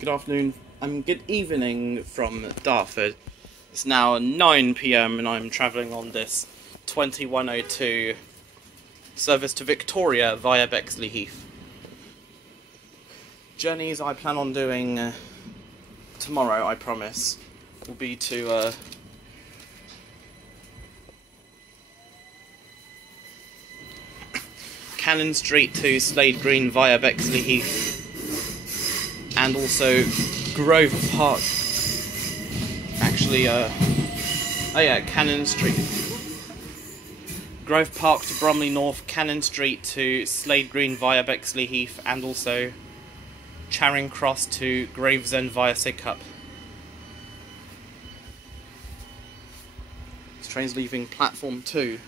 Good afternoon, good evening from Dartford. It's now 9 PM and I'm travelling on this 2102 service to Victoria via Bexleyheath. Journeys I plan on doing tomorrow, I promise, will be to Cannon Street to Slade Green via Bexleyheath, and also Grove Park. Actually, Cannon Street. Grove Park to Bromley North, Cannon Street to Slade Green via Bexleyheath, and also Charing Cross to Gravesend via Sidcup. This train's leaving platform 2.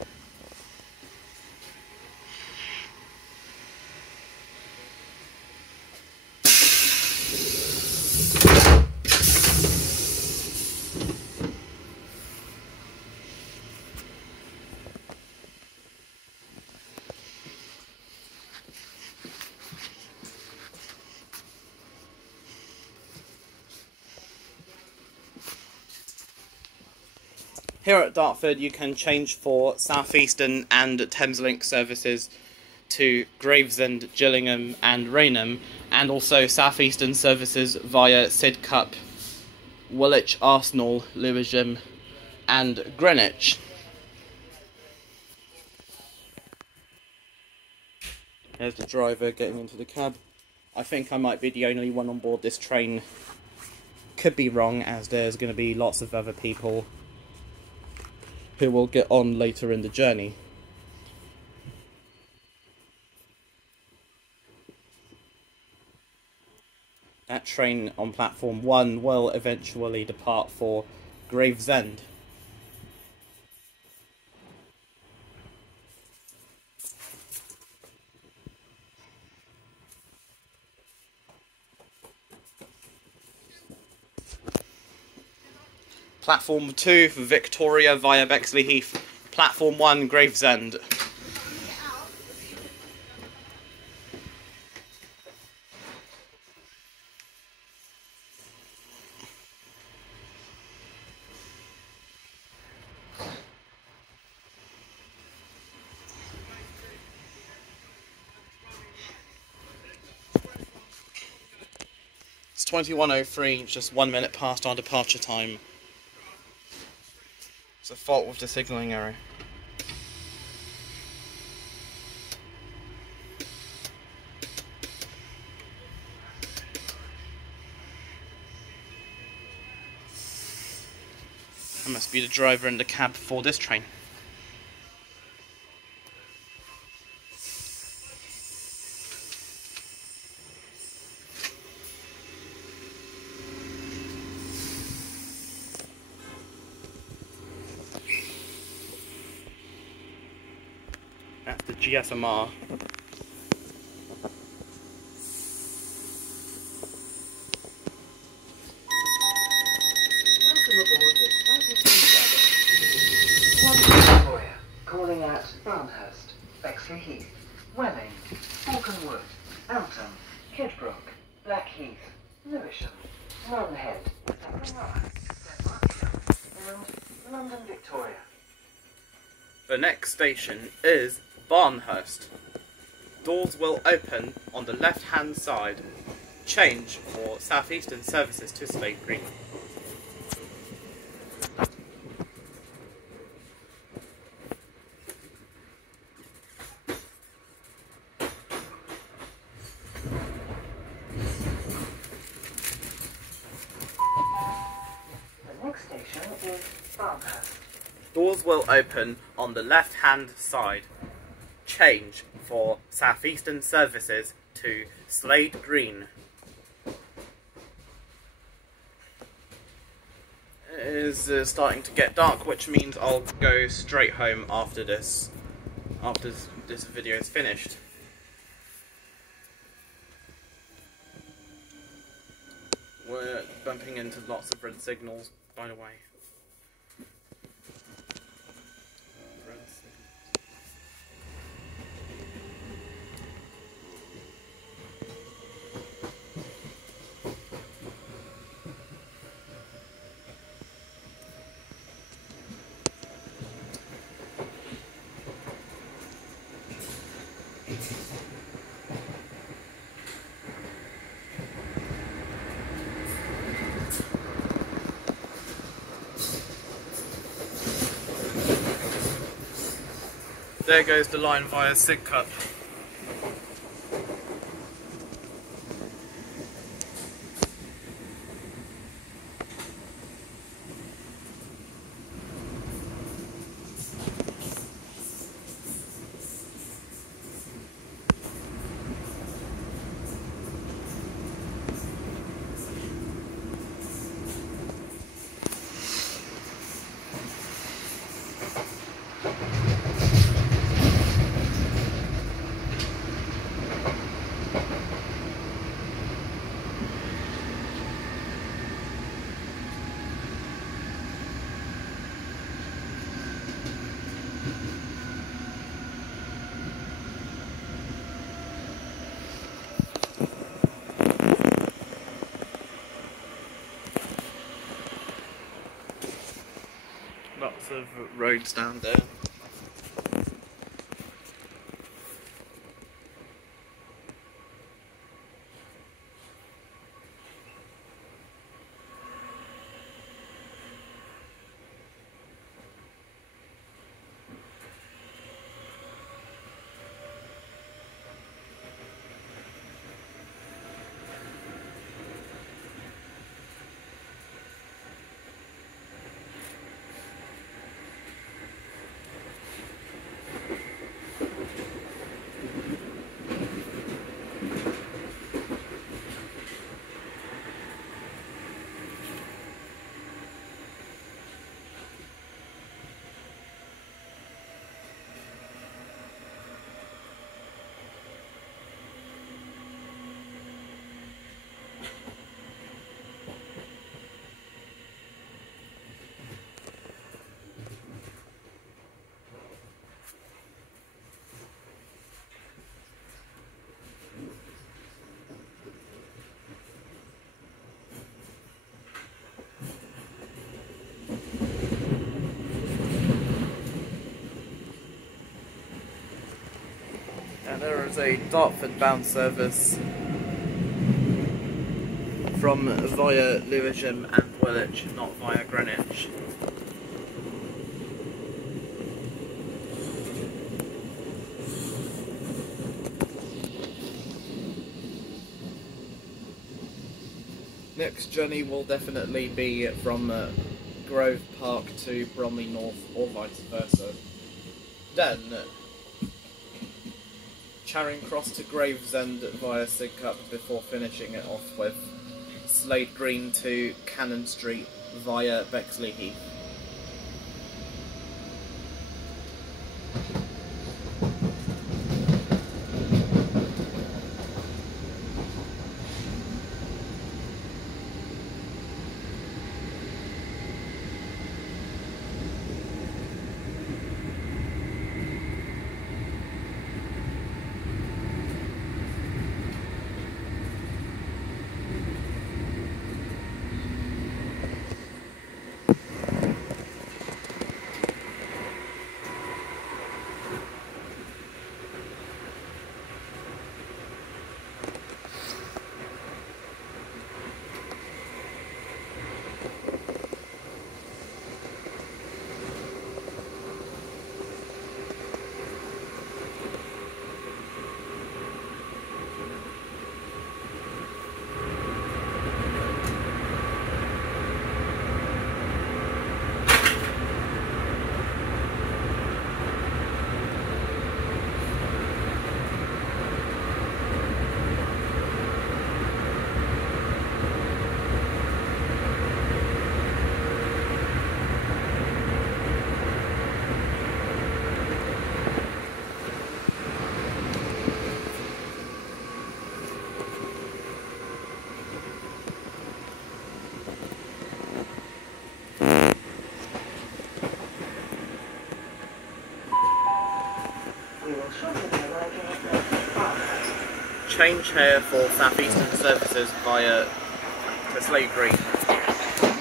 Here at Dartford you can change for Southeastern and Thameslink services to Gravesend, Gillingham and Rainham, and also Southeastern services via Sidcup, Woolwich, Arsenal, Lewisham and Greenwich. There's the driver getting into the cab. I think I might be the only one on board this train. Could be wrong, as there's going to be lots of other people who will get on later in the journey. That train on platform 1 will eventually depart for Gravesend. Platform 2 for Victoria via Bexleyheath. Platform 1 Gravesend. It's 21:03, just 1 minute past our departure time. It's a fault with the signalling error. I must be the driver in the cab for this train. That's the GSMR. Welcome aboard the Southeastern service. Victoria, calling at Barnehurst, Bexleyheath, Welling, Falconwood, Eltham, Kidbrooke, Blackheath, Lewisham, Nunhead, Peckham Rye, and London Victoria. The next station is Barnehurst. Doors will open on the left hand side. Change for Southeastern services to Slade Green. The next station is Barnehurst. Doors will open on the left hand side. Change for Southeastern services to Slade Green. It is starting to get dark, which means I'll go straight home after this video is finished. We're bumping into lots of red signals, by the way. There goes the line via Sidcup. Lots of roads down there. And there is a Dartford bound service from via Lewisham and Woolwich, not via Greenwich. Next journey will definitely be from Grove Park to Bromley North or vice versa. Then Charing Cross to Gravesend via Sidcup before finishing it off with Slade Green to Cannon Street via Bexleyheath. Change here for Southeastern services via the Slade Green,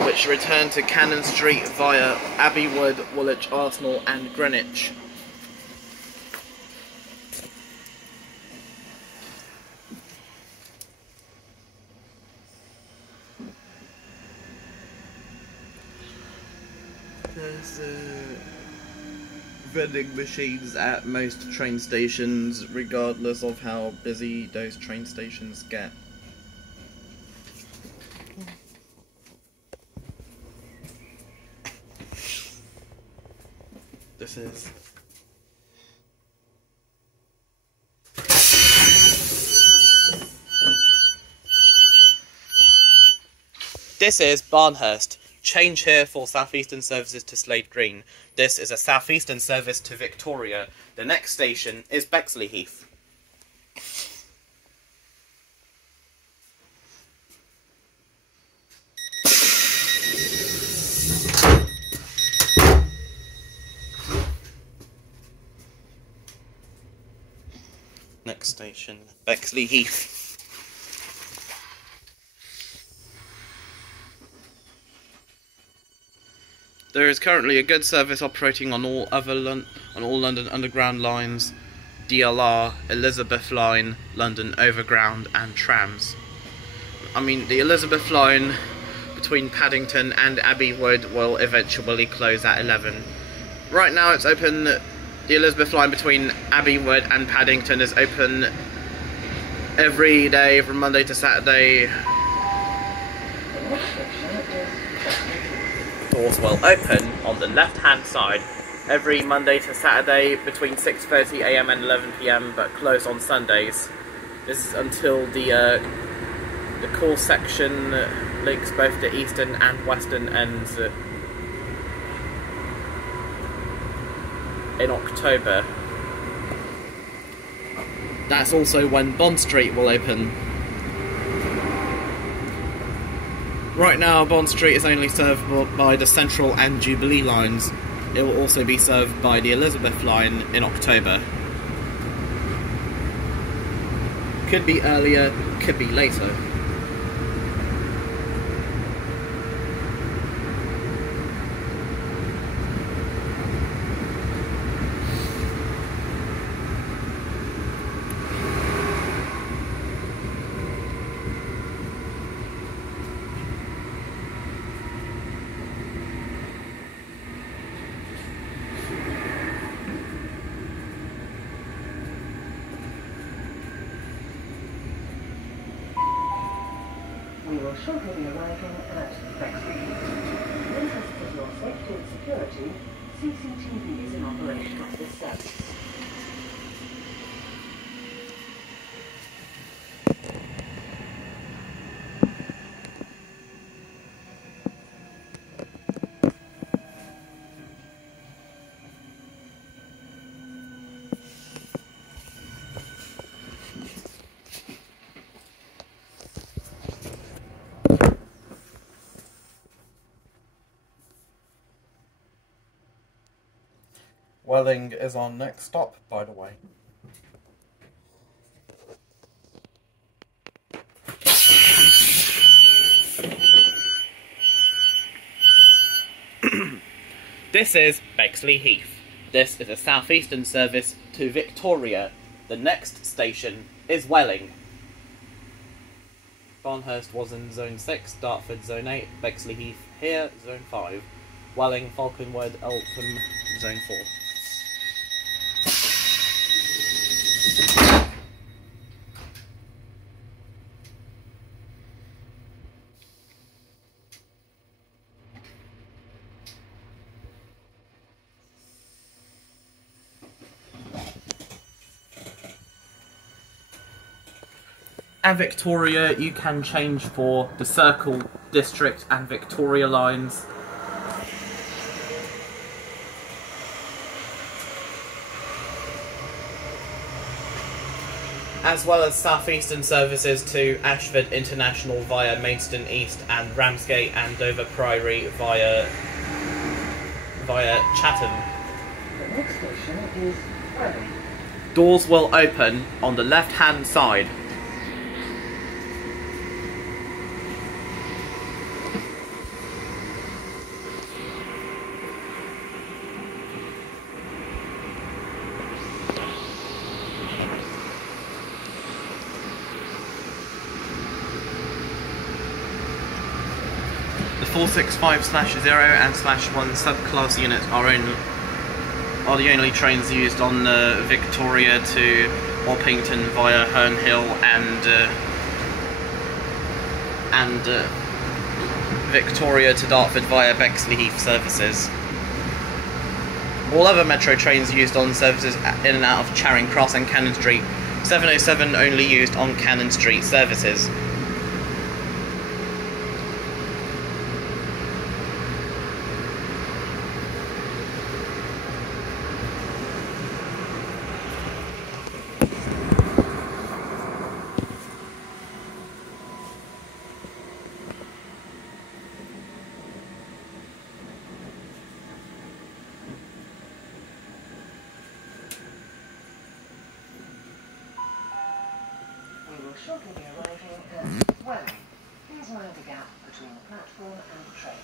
which return to Cannon Street via Abbeywood, Woolwich, Arsenal and Greenwich. There's vending machines at most train stations, regardless of how busy those train stations get. This is Barnehurst. Change here for Southeastern services to Slade Green. This is a Southeastern service to Victoria. The next station is Bexleyheath. Next station, Bexleyheath. There is currently a good service operating on all London Underground lines, DLR, Elizabeth Line, London Overground and trams. I mean, the Elizabeth Line between Paddington and Abbey Wood will eventually close at 11. Right now it's open. The Elizabeth Line between Abbey Wood and Paddington is open every day from Monday to Saturday. Doors will open on the left hand side every Monday to Saturday between 6:30 AM and 11 PM, but close on Sundays. This is until the core section links both the eastern and western ends in October. That's also when Bond Street will open. Right now, Bond Street is only served by the Central and Jubilee lines. It will also be served by the Elizabeth line in October. Could be earlier, could be later. We will shortly be arriving at Bexleyheath. In the interest of your safety and security, CCTV is in operation at this service. Welling is our next stop, by the way. This is Bexleyheath. This is a Southeastern service to Victoria. The next station is Welling. Barnehurst was in Zone 6, Dartford Zone 8, Bexleyheath here, Zone 5. Welling, Falconwood, Eltham, Zone 4. At Victoria, you can change for the Circle, District and Victoria lines. As well as Southeastern services to Ashford International via Maidstone East and Ramsgate and Dover Priory via Chatham. The next station is Welling. Doors will open on the left-hand side. The 465/0 and /1 subclass units are only are the only trains used on Victoria to Orpington via Herne Hill and Victoria to Dartford via Bexleyheath services. All other metro trains used on services in and out of Charing Cross and Cannon Street. 707 only used on Cannon Street services. Shortly be arriving at Welling. Please mind the gap between the platform and the train.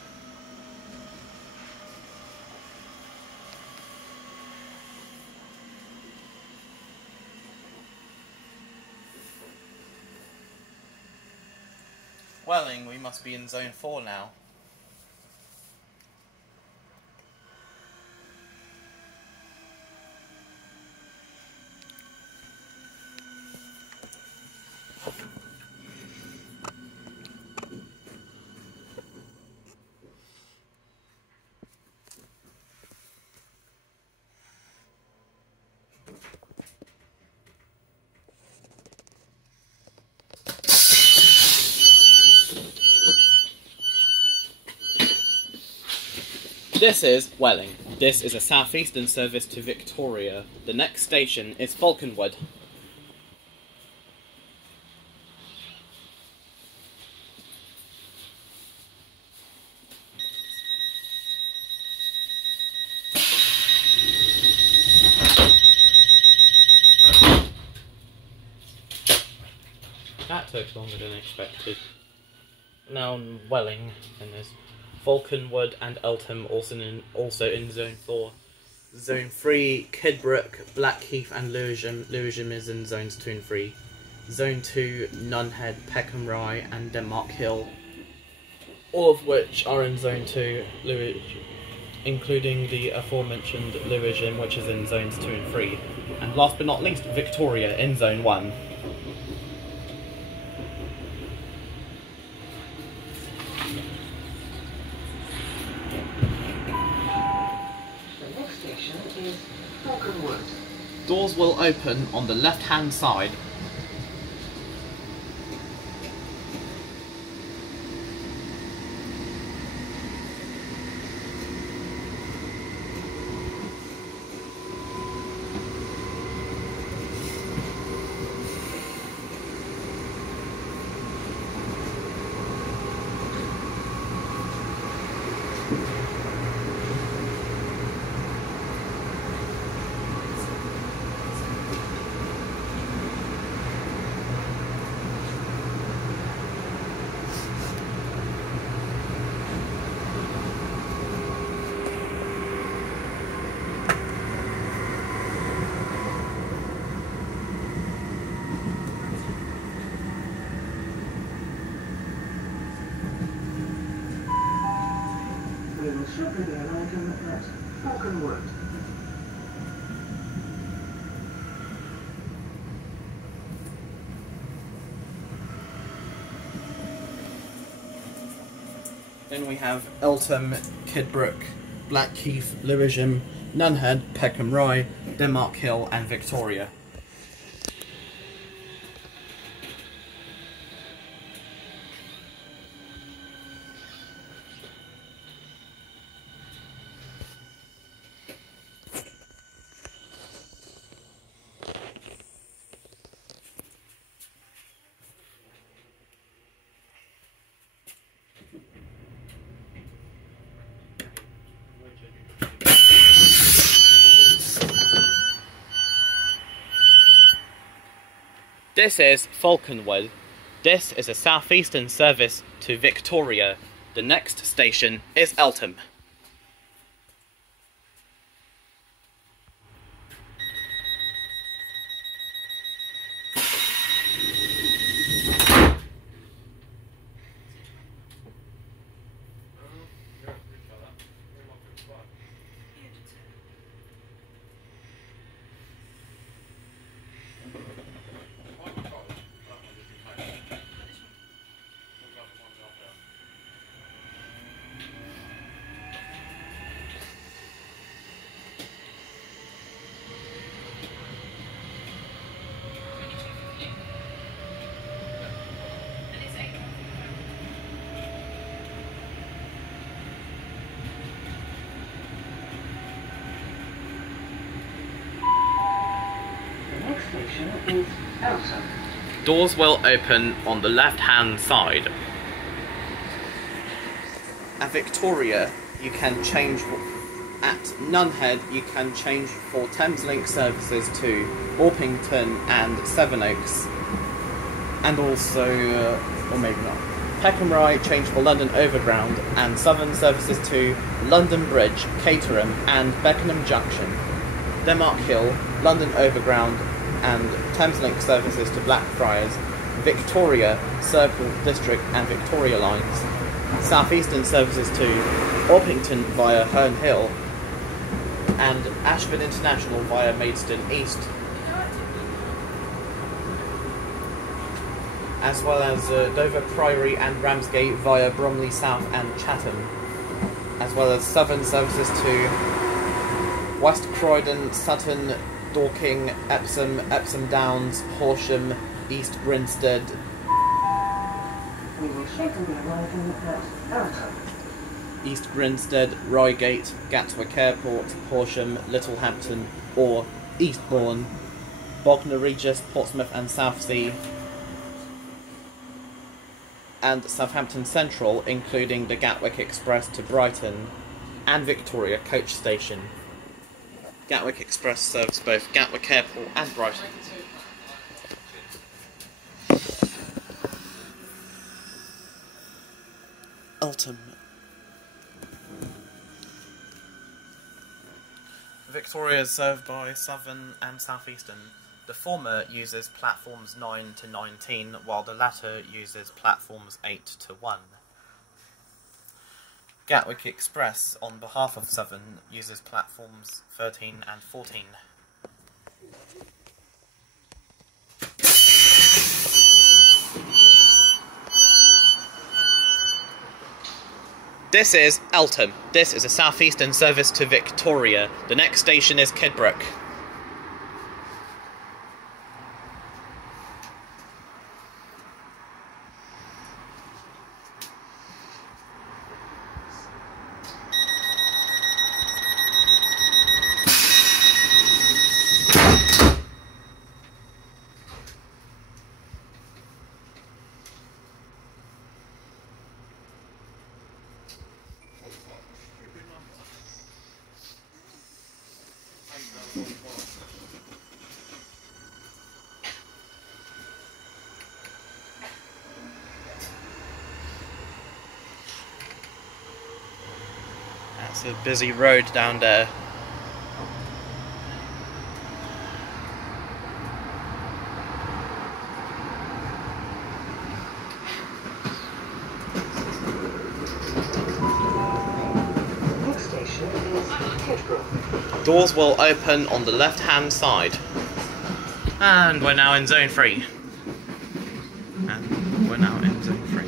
Welling, we must be in zone 4 now. This is Welling. This is a Southeastern service to Victoria. The next station is Falconwood. That took longer than expected. Now in Welling, and there's Falconwood and Eltham also in Zone 4. Zone 3, Kidbrooke, Blackheath and Lewisham. Lewisham is in Zones 2 and 3. Zone 2, Nunhead, Peckham Rye and Denmark Hill. All of which are in Zone 2, including the aforementioned Lewisham, which is in Zones 2 and 3. And last but not least, Victoria in Zone 1. Doors will open on the left-hand side. We will shortly be arriving at Falconwood. Then we have Eltham, Kidbrooke, Blackheath, Lewisham, Nunhead, Peckham Rye, Denmark Hill and Victoria. This is Falconwood. This is a Southeastern service to Victoria. The next station is Eltham. Doors will open on the left-hand side. At Victoria, you can change. At Nunhead, you can change for Thameslink services to Orpington and Sevenoaks, and also, or maybe not. Peckham Rye change for London Overground, and Southern services to London Bridge, Caterham, and Beckenham Junction. Denmark Hill, London Overground, and Thameslink services to Blackfriars, Victoria, Circle, District, and Victoria lines. Southeastern services to Orpington via Herne Hill, and Ashford International via Maidstone East, as well as Dover Priory and Ramsgate via Bromley South and Chatham, as well as Southern services to West Croydon, Sutton, Dorking, Epsom, Epsom Downs, Horsham, East Grinstead. We will shortly be arriving at Eltham. East Grinstead, Reigate, Gatwick Airport, Horsham, Littlehampton, or Eastbourne, Bognor Regis, Portsmouth and Southsea, and Southampton Central, including the Gatwick Express to Brighton, and Victoria Coach Station. Gatwick Express serves both Gatwick Airport and Brighton. Eltham. Victoria is served by Southern and Southeastern. The former uses platforms 9 to 19, while the latter uses platforms 8 to 1. Gatwick Express, on behalf of Southern, uses platforms 13 and 14. This is Eltham. This is a Southeastern service to Victoria. The next station is Kidbrooke. That's a busy road down there. Next station is Kidbrooke. Doors will open on the left-hand side. And we're now in zone 3. And we're now in zone 3.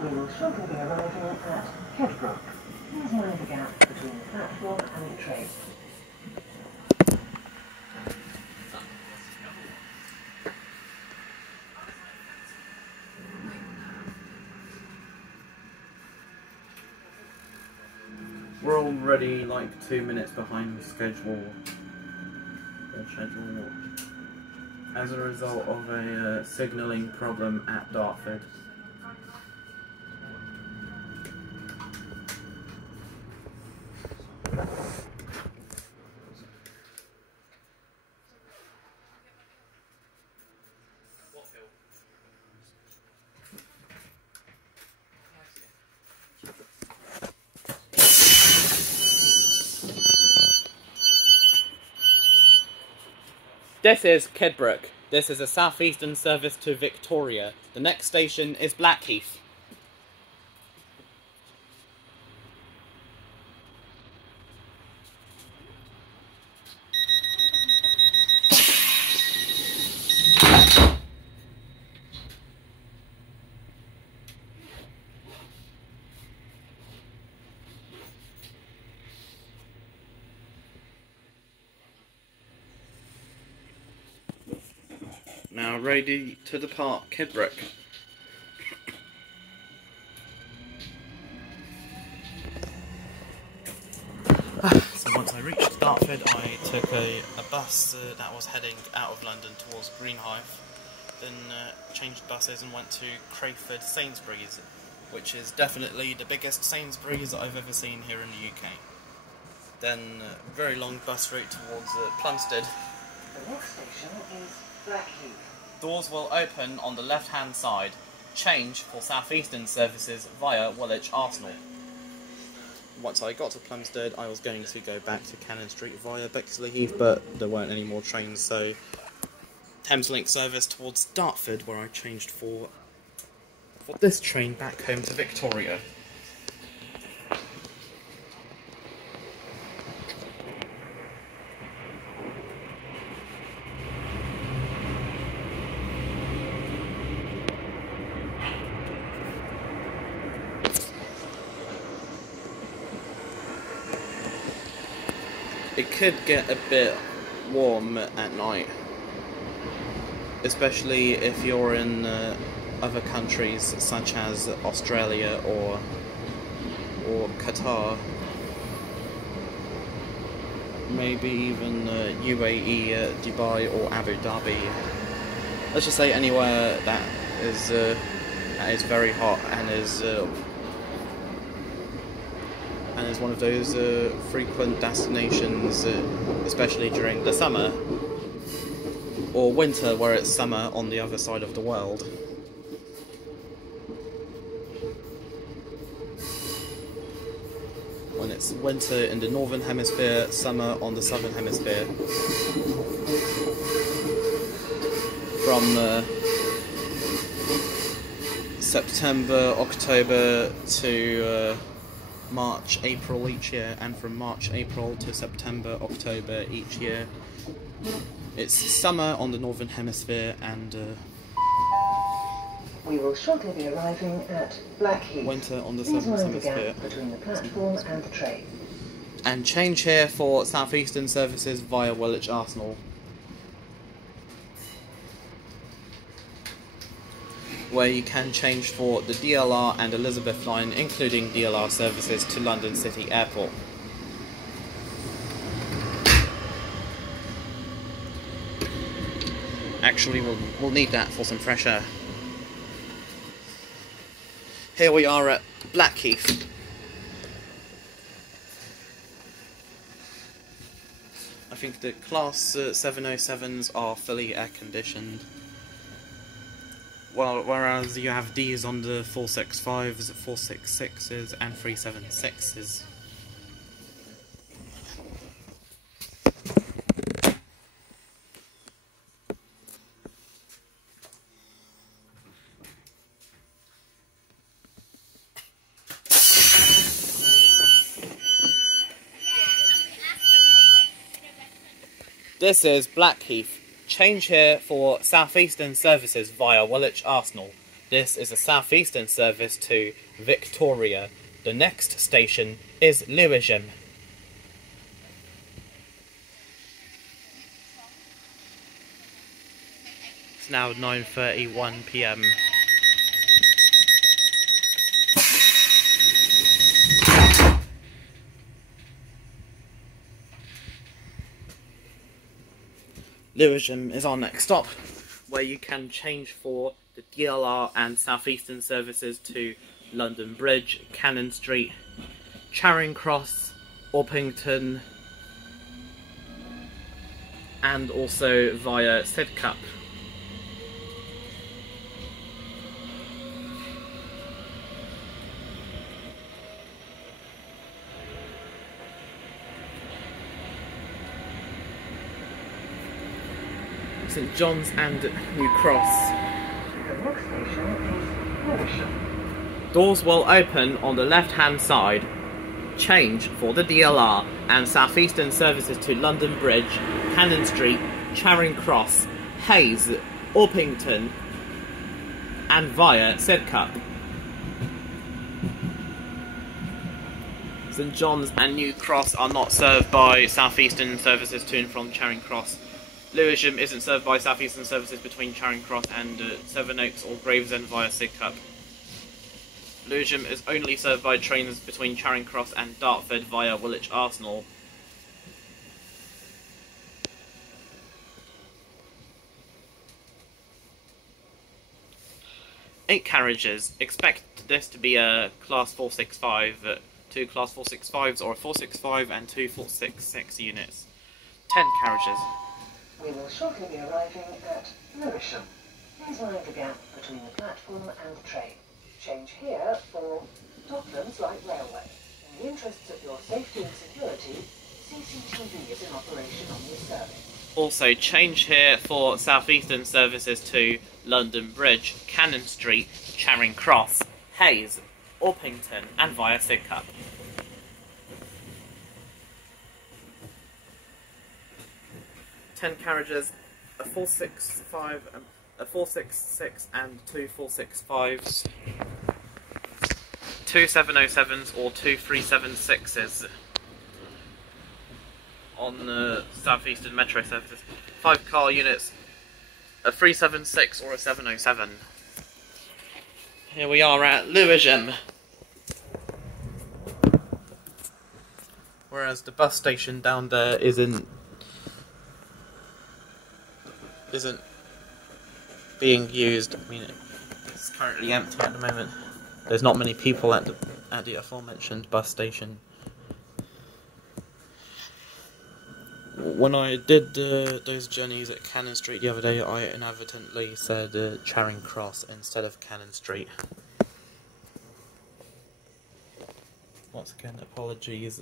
We will shortly be arriving at Kidbrooke. Please mind the gap between the platform and the train. We're already like 2 minutes behind schedule. as a result of a signalling problem at Dartford. This is Kidbrooke. This is a Southeastern service to Victoria. The next station is Blackheath. Now ready to depart Kidbrooke. So once I reached Dartford, I took a bus that was heading out of London towards Greenhithe, then changed buses and went to Crayford Sainsbury's, which is definitely the biggest Sainsbury's I've ever seen here in the UK. Then a very long bus route towards Plumstead. The next station is Blackheath. Doors will open on the left-hand side. Change for Southeastern services via Woolwich Arsenal. Once I got to Plumstead, I was going to go back to Cannon Street via Bexleyheath, but there weren't any more trains, so Thameslink service towards Dartford, where I changed for this train back home to Victoria. It could get a bit warm at night, especially if you're in other countries such as Australia or Qatar, maybe even UAE, Dubai or Abu Dhabi. Let's just say anywhere that is very hot and is one of those frequent destinations, especially during the summer or winter, where it's summer on the other side of the world. When it's winter in the northern hemisphere, summer on the southern hemisphere. From September, October to March, April each year, and from March, April to September, October each year. It's summer on the northern hemisphere and we will shortly be arriving at Blackheath. Winter on the Please southern mind the hemisphere. gap between the platform and the train. And change here for Southeastern services via Woolwich Arsenal, where you can change for the DLR and Elizabeth line, including DLR services to London City Airport. Actually, we'll need that for some fresh air. Here we are at Blackheath. I think the Class 707s are fully air conditioned. Well, whereas you have these on the 465s, 466s and 376s. This is Blackheath. Change here for Southeastern services via Woolwich Arsenal. This is a Southeastern service to Victoria. The next station is Lewisham. It's now 9:31 PM. Lewisham is our next stop, where you can change for the DLR and Southeastern services to London Bridge, Cannon Street, Charing Cross, Orpington, and also via Sidcup. St John's and New Cross. The next station is Lewisham. Doors will open on the left-hand side. Change for the DLR and Southeastern services to London Bridge, Cannon Street, Charing Cross, Hayes, Orpington, and via Sidcup. St John's and New Cross are not served by Southeastern services to and from Charing Cross. Lewisham isn't served by Southeastern services between Charing Cross and Sevenoaks or Gravesend via Sidcup. Lewisham is only served by trains between Charing Cross and Dartford via Woolwich Arsenal. Eight carriages. Expect this to be a Class 465, 2 Class 465s or a 465 and 2 466 units. 10 carriages. We will shortly be arriving at Lewisham. Please mind the gap between the platform and the train. Change here for Docklands Light Railway. In the interests of your safety and security, CCTV is in operation on this service. Also, change here for Southeastern services to London Bridge, Cannon Street, Charing Cross, Hayes, Orpington, and via Sidcup. Ten carriages, a 465, a 466, and 2 465s, 2 707s or 2 376s on the Southeastern Metro services, 5 car units, a 376 or a 707. Here we are at Lewisham. Whereas the bus station down there isn't being used. I mean, it's currently empty at the moment. There's not many people at the aforementioned bus station. When I did those journeys at Cannon Street the other day, I inadvertently said Charing Cross instead of Cannon Street. Once again, apologies.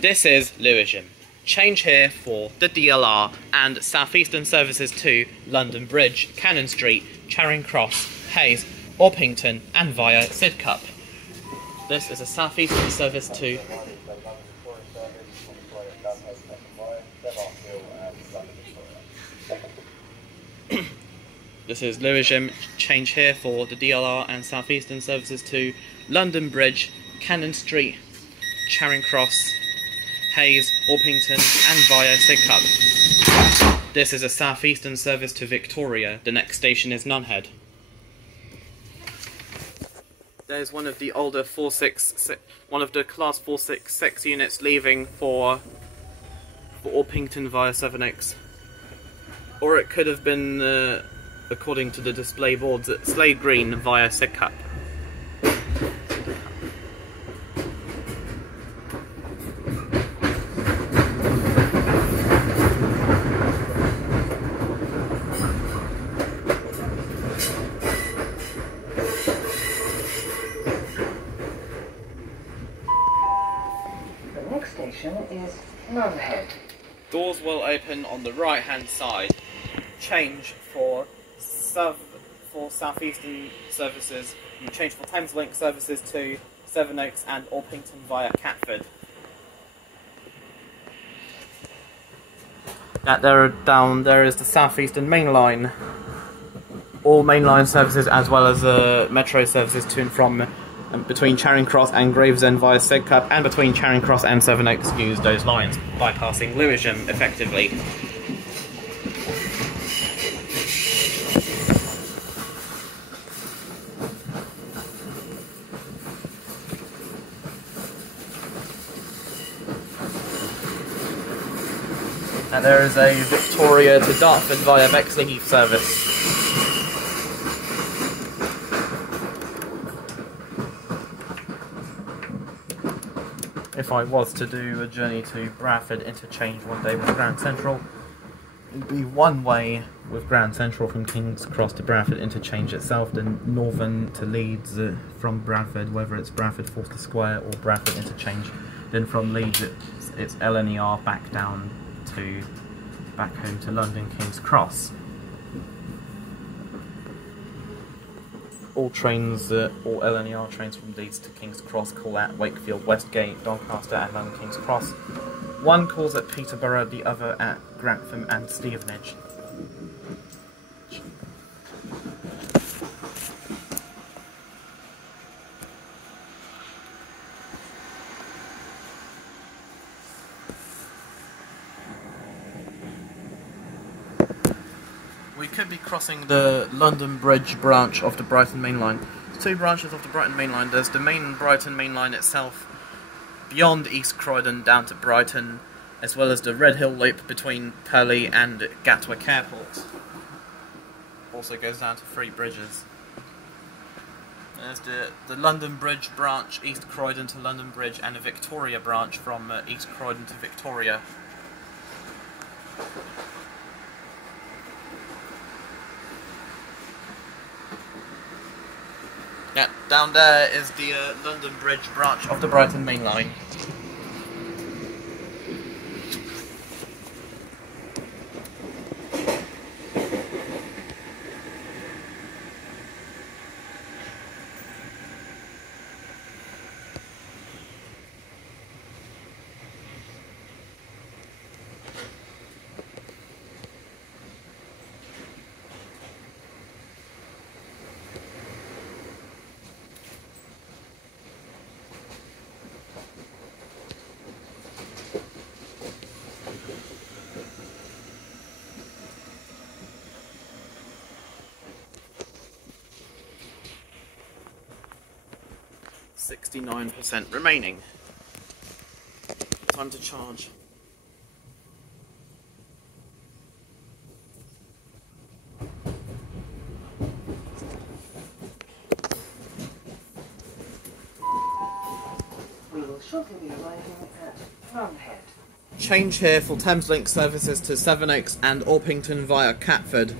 This is Lewisham. Change here for the DLR and Southeastern services to London Bridge, Cannon Street, Charing Cross, Hayes, Orpington, and via Sidcup. This is a Southeastern service to This is Lewisham. Change here for the DLR and Southeastern services to London Bridge, Cannon Street, Charing Cross, Hayes, Orpington, and via Sidcup. This is a Southeastern service to Victoria. The next station is Nunhead. There's one of the older one of the Class 466 units leaving for Orpington via Sevenoaks. Or it could have been, according to the display boards, at Slade Green via Sidcup. Is Nunhead. Doors will open on the right hand side. Change for Southeastern services. You change for Thameslink services to Sevenoaks and Orpington via Catford. Down there is the Southeastern main line. All mainline services as well as metro services to and from between Charing Cross and Gravesend via Sidcup, and between Charing Cross and Sevenoaks use those lines, bypassing Lewisham effectively. And there is a Victoria to Dartford via Bexleyheath service. If I was to do a journey to Bradford interchange one day with Grand Central, it would be one way with Grand Central from King's Cross to Bradford interchange itself, then Northern to Leeds from Bradford, whether it's Bradford Forster Square or Bradford interchange. Then from Leeds it's LNER back home to London King's Cross. All LNER trains from Leeds to King's Cross call at Wakefield, Westgate, Doncaster and London King's Cross. One calls at Peterborough, the other at Clapham and Stevenage. We could be crossing the London Bridge branch of the Brighton Main Line. There's two branches of the Brighton Main Line. There's the main Brighton Main Line itself, beyond East Croydon down to Brighton, as well as the Red Hill Loop between Purley and Gatwick Airport. Also goes down to Three Bridges. There's the London Bridge branch, East Croydon to London Bridge, and a Victoria branch from East Croydon to Victoria. Yeah, down there is the London Bridge branch of the Brighton Main Line. %, remaining. Time to charge. We will shortly be arriving at Nunhead. Change here for Thameslink services to Sevenoaks and Orpington via Catford.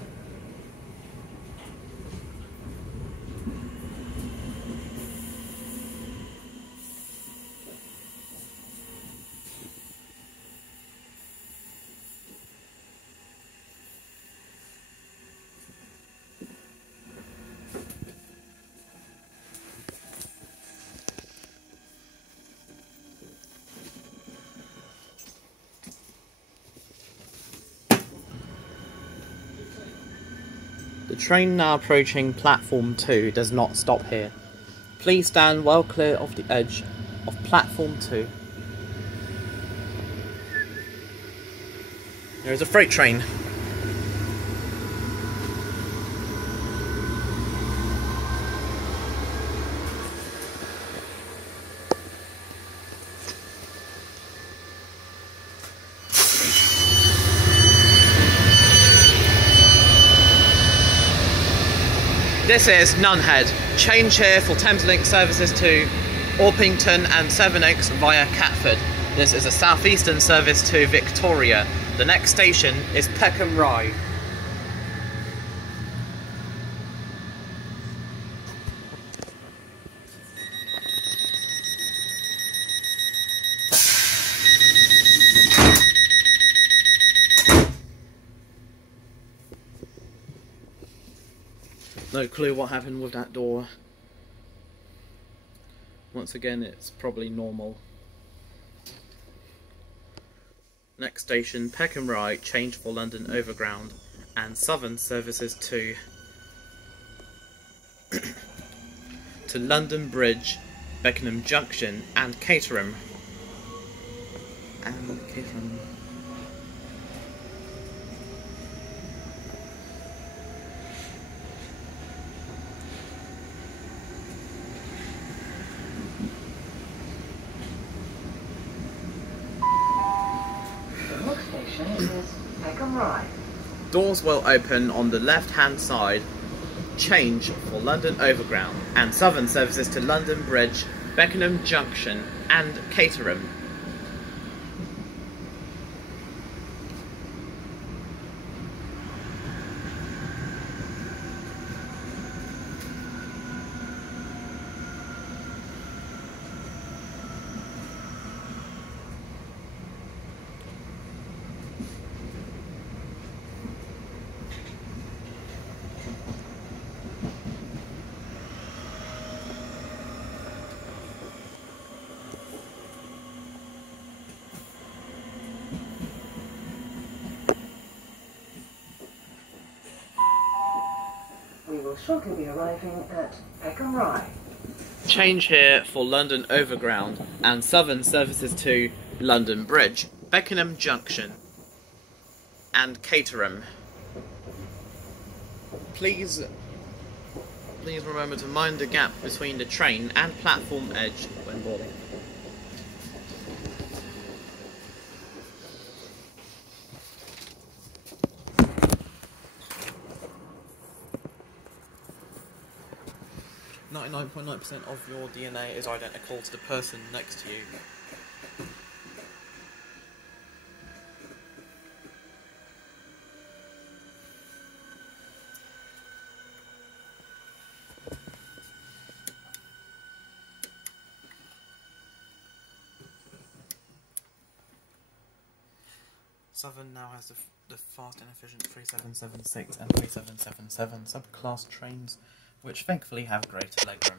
The train now approaching platform 2 does not stop here. Please stand well clear of the edge of platform 2. There is a freight train. This is Nunhead. Change here for Thameslink services to Orpington and Sevenoaks via Catford. This is a Southeastern service to Victoria. The next station is Peckham Rye. No clue what happened with that door. Once again, it's probably normal. Next station, Peckham Rye, change for London Overground, and Southern services to to London Bridge, Beckenham Junction, and Caterham. The next station is Peckham Rye. Doors will open on the left-hand side. Change for London Overground and Southern services to London Bridge, Beckenham Junction and Caterham. We will shortly be arriving at Peckham Rye. Change here for London Overground and Southern services to London Bridge, Beckenham Junction and Caterham. Please remember to mind the gap between the train and platform edge when boarding. .9% of your DNA is identical to the person next to you. Southern now has the fast and efficient 3776 and 3777 subclass trains, which thankfully have greater legroom.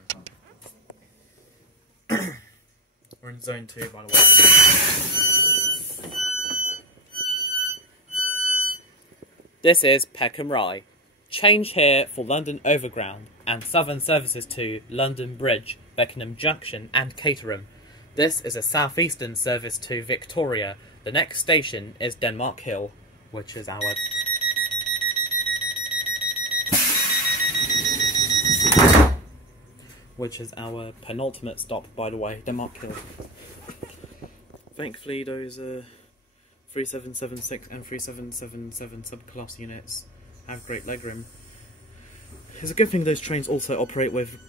We're in zone 2, by the way. This is Peckham Rye. Change here for London Overground and Southern services to London Bridge, Beckenham Junction and Caterham. This is a Southeastern service to Victoria. The next station is Denmark Hill, which is our penultimate stop, by the way, Denmark Hill. Thankfully, those 3776 and 3777 subclass units have great legroom. It's a good thing those trains also operate with...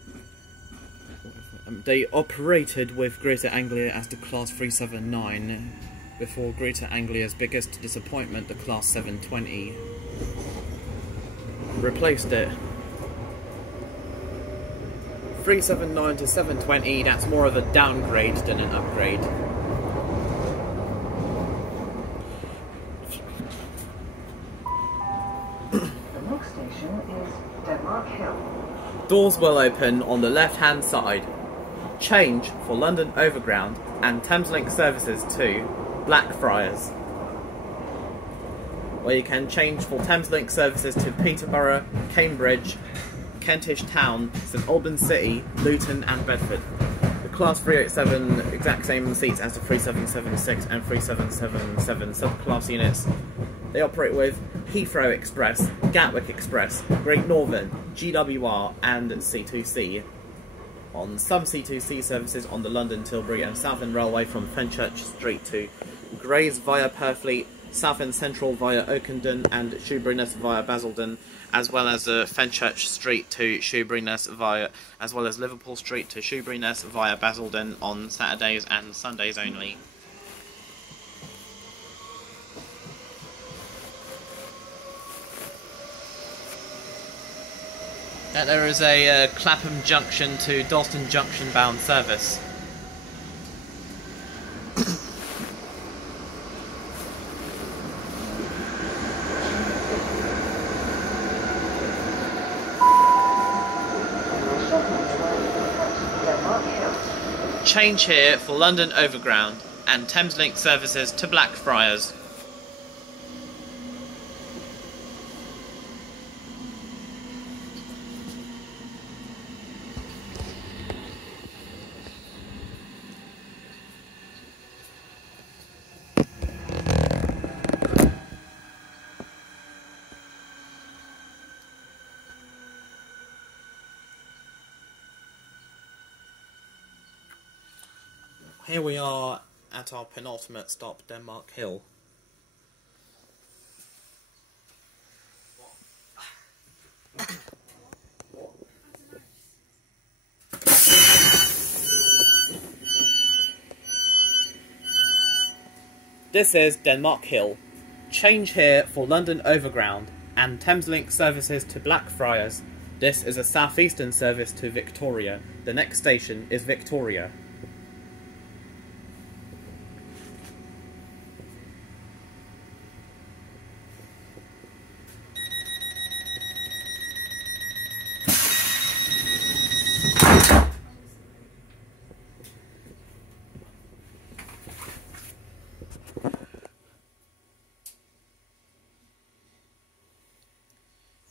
they operated with Greater Anglia as the Class 379, before Greater Anglia's biggest disappointment, the Class 720, replaced it. 379 to 720, that's more of a downgrade than an upgrade. The next station is Denmark Hill. Doors will open on the left-hand side. Change for London Overground and Thameslink services to Blackfriars, where you can change for Thameslink services to Peterborough, Cambridge, Kentish Town, St Albans City, Luton and Bedford. The Class 387, exact same seats as the 3776 and 3777 subclass units. They operate with Heathrow Express, Gatwick Express, Great Northern, GWR and C2C. On some C2C services on the London, Tilbury and Southend Railway from Fenchurch Street to Grays via Purfleet, Southend Central via Oakenden and Shoeburyness via Basildon, as well as Fenchurch Street to Shoeburyness via, as well as Liverpool Street to Shoeburyness via Basildon on Saturdays and Sundays only. There is a Clapham Junction to Dalston Junction bound service. Change here for London Overground and Thameslink services to Blackfriars. Here we are at our penultimate stop, Denmark Hill. This is Denmark Hill. Change here for London Overground and Thameslink services to Blackfriars. This is a Southeastern service to Victoria. The next station is Victoria.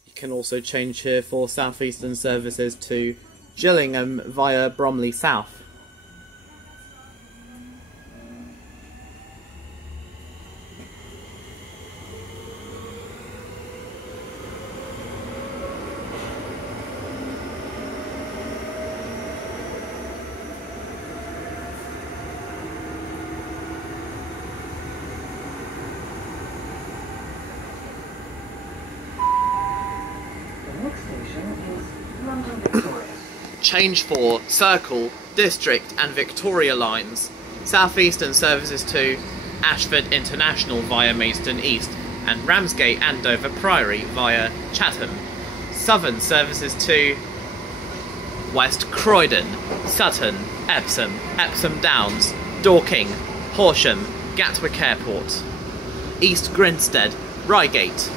You can also change here for Southeastern services to Gillingham via Bromley South. Change for Circle, District and Victoria lines. Southeastern services to Ashford International via Maidstone East and Ramsgate and Dover Priory via Chatham. Southern services to West Croydon, Sutton, Epsom, Epsom Downs, Dorking, Horsham, Gatwick Airport. East Grinstead, Reigate,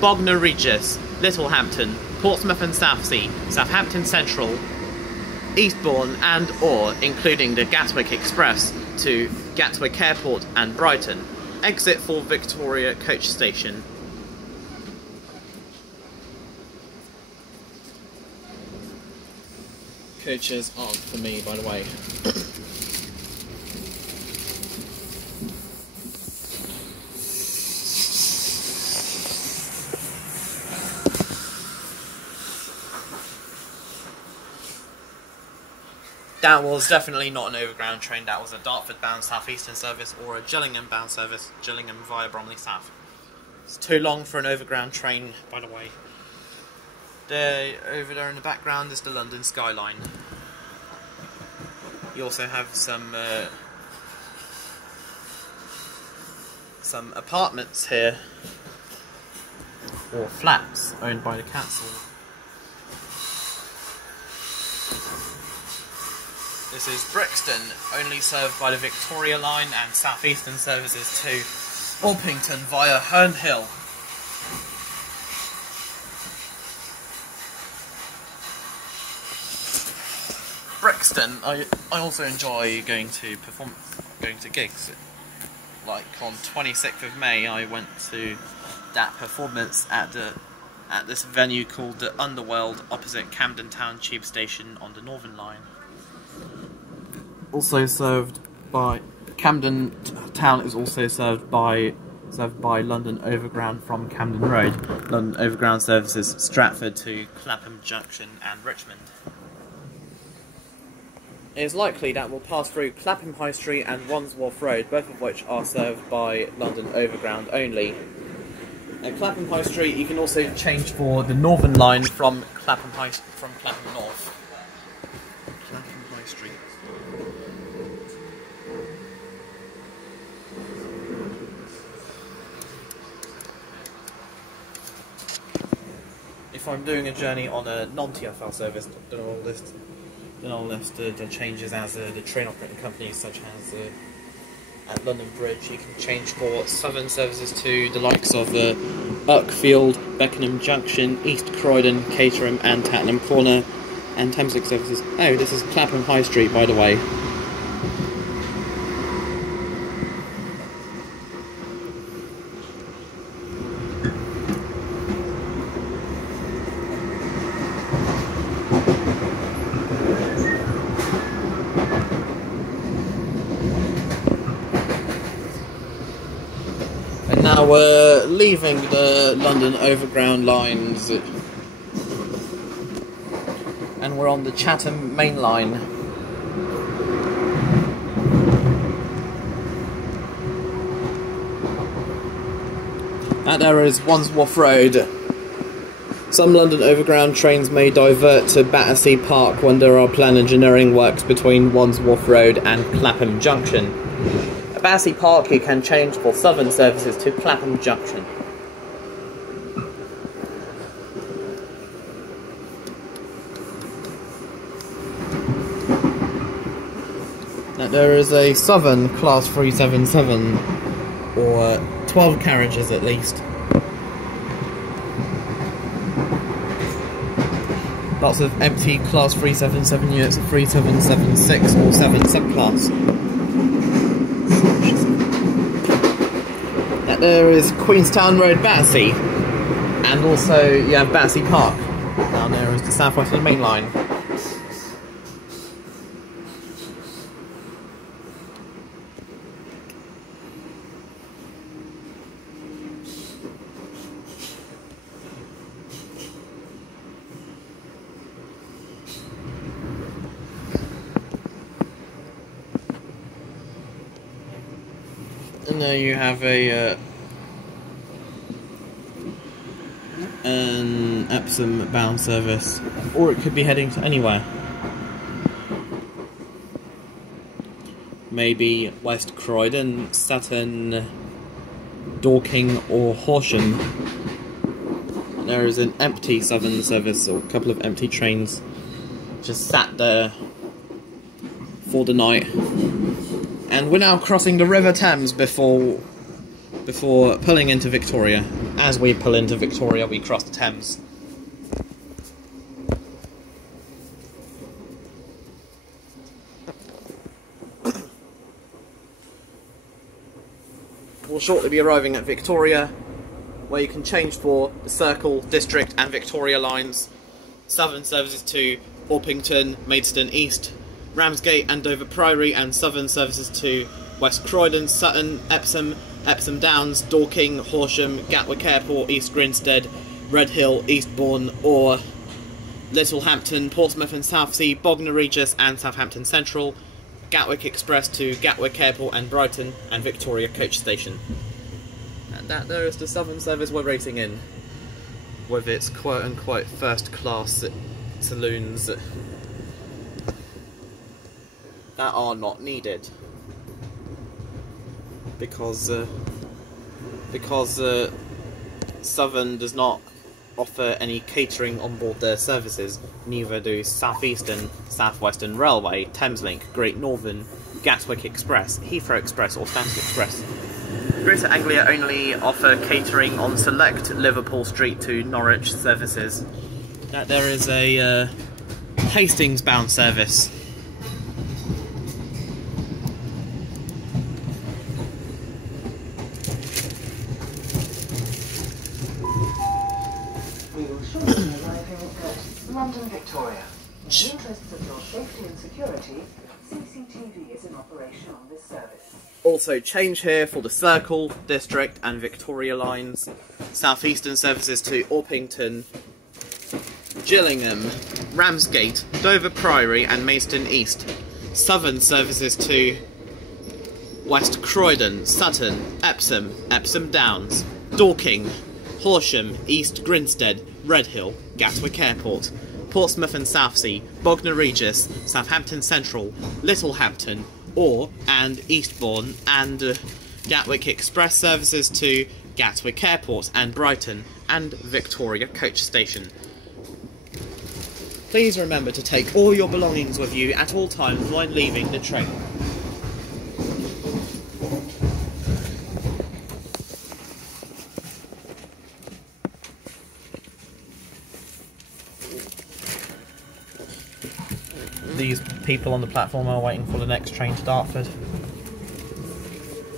Bognor Regis, Littlehampton, Portsmouth and Southsea, Southampton Central, Eastbourne and or including the Gatwick Express to Gatwick Airport and Brighton. Exit for Victoria Coach Station. Coaches aren't for me, by the way. That was definitely not an Overground train, that was a Dartford bound Southeastern service or a Gillingham bound service, Gillingham via Bromley South. It's too long for an Overground train, by the way. Over there in the background is the London skyline. You also have some apartments here, or flats owned by the council. This is Brixton, only served by the Victoria line and Southeastern services to Orpington via Herne Hill. Brixton, I also enjoy going to gigs. Like on 26th of May, I went to that performance at this venue called the Underworld opposite Camden Town Tube Station on the Northern Line. Also served by Camden Town is also served by London Overground from Camden Road. London Overground services Stratford to Clapham Junction and Richmond. It is likely that we'll pass through Clapham High Street and Wandsworth Road, both of which are served by London Overground only. At Clapham High Street, you can also change for the Northern Line from Clapham North. Clapham High Street. If I'm doing a journey on a non-TfL service, then I'll list the changes as the train operating companies, such as at London Bridge. You can change for Southern services to the likes of Uckfield, Beckenham Junction, East Croydon, Caterham and Tattenham Corner, and Thameslink services. Oh, this is Clapham High Street, by the way. Now we're leaving the London Overground lines and we're on the Chatham main line. That there is Wandsworth Road. Some London Overground trains may divert to Battersea Park when there are plan engineering works between Wandsworth Road and Clapham Junction. At Battersea Park you can change for Southern services to Clapham Junction. Now there is a Southern Class 377, or 12 carriages at least. Lots of empty Class 377 units, 3776 or 7 subclass. Now there is Queenstown Road, Battersea, and also you have Battersea Park. Down there is the South Western Main Line. And there you have an Epsom bound service, or it could be heading to anywhere. Maybe West Croydon, Sutton, Dorking or Horsham. There is an empty Southern service, or a couple of empty trains just sat there for the night. And we're now crossing the River Thames before pulling into Victoria. As we pull into Victoria, we cross the Thames. We'll shortly be arriving at Victoria, where you can change for the Circle, District and Victoria lines. Southern services to Orpington, Maidstone East, Ramsgate and Dover Priory, and Southern services to West Croydon, Sutton, Epsom, Epsom Downs, Dorking, Horsham, Gatwick Airport, East Grinstead, Redhill, Eastbourne or Littlehampton, Portsmouth and Southsea, Bognor Regis and Southampton Central, Gatwick Express to Gatwick Airport and Brighton, and Victoria Coach Station. And that there is the Southern service we're racing in, with its quote-unquote first-class saloons that are not needed because Southern does not offer any catering on board their services. Neither do Southeastern, South Western Railway, Thameslink, Great Northern, Gatwick Express, Heathrow Express or Stansted Express. Greater Anglia only offer catering on select Liverpool Street to Norwich services. There is a Hastings bound service. London Victoria. In the interests of your safety and security, CCTV is in operation on this service. Also change here for the Circle, District and Victoria lines. Southeastern services to Orpington, Gillingham, Ramsgate, Dover Priory and Maidstone East. Southern services to West Croydon, Sutton, Epsom, Epsom Downs, Dorking, Horsham, East Grinstead, Redhill, Gatwick Airport, Portsmouth and Southsea, Bognor Regis, Southampton Central, Littlehampton, and Eastbourne, and Gatwick Express services to Gatwick Airport and Brighton, and Victoria Coach Station. Please remember to take all your belongings with you at all times when leaving the train. These people on the platform are waiting for the next train to Dartford.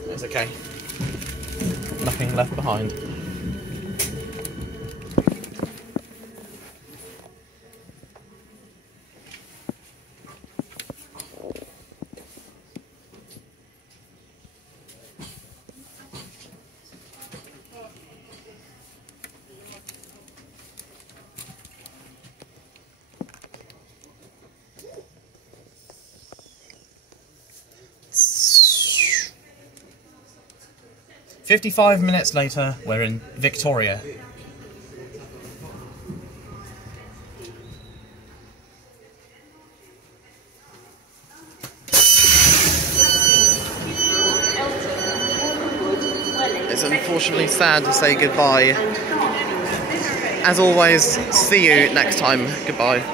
It's okay. Nothing left behind. "55 minutes later, we're in Victoria." unfortunately sad to say goodbye. As always, see you next time. Goodbye.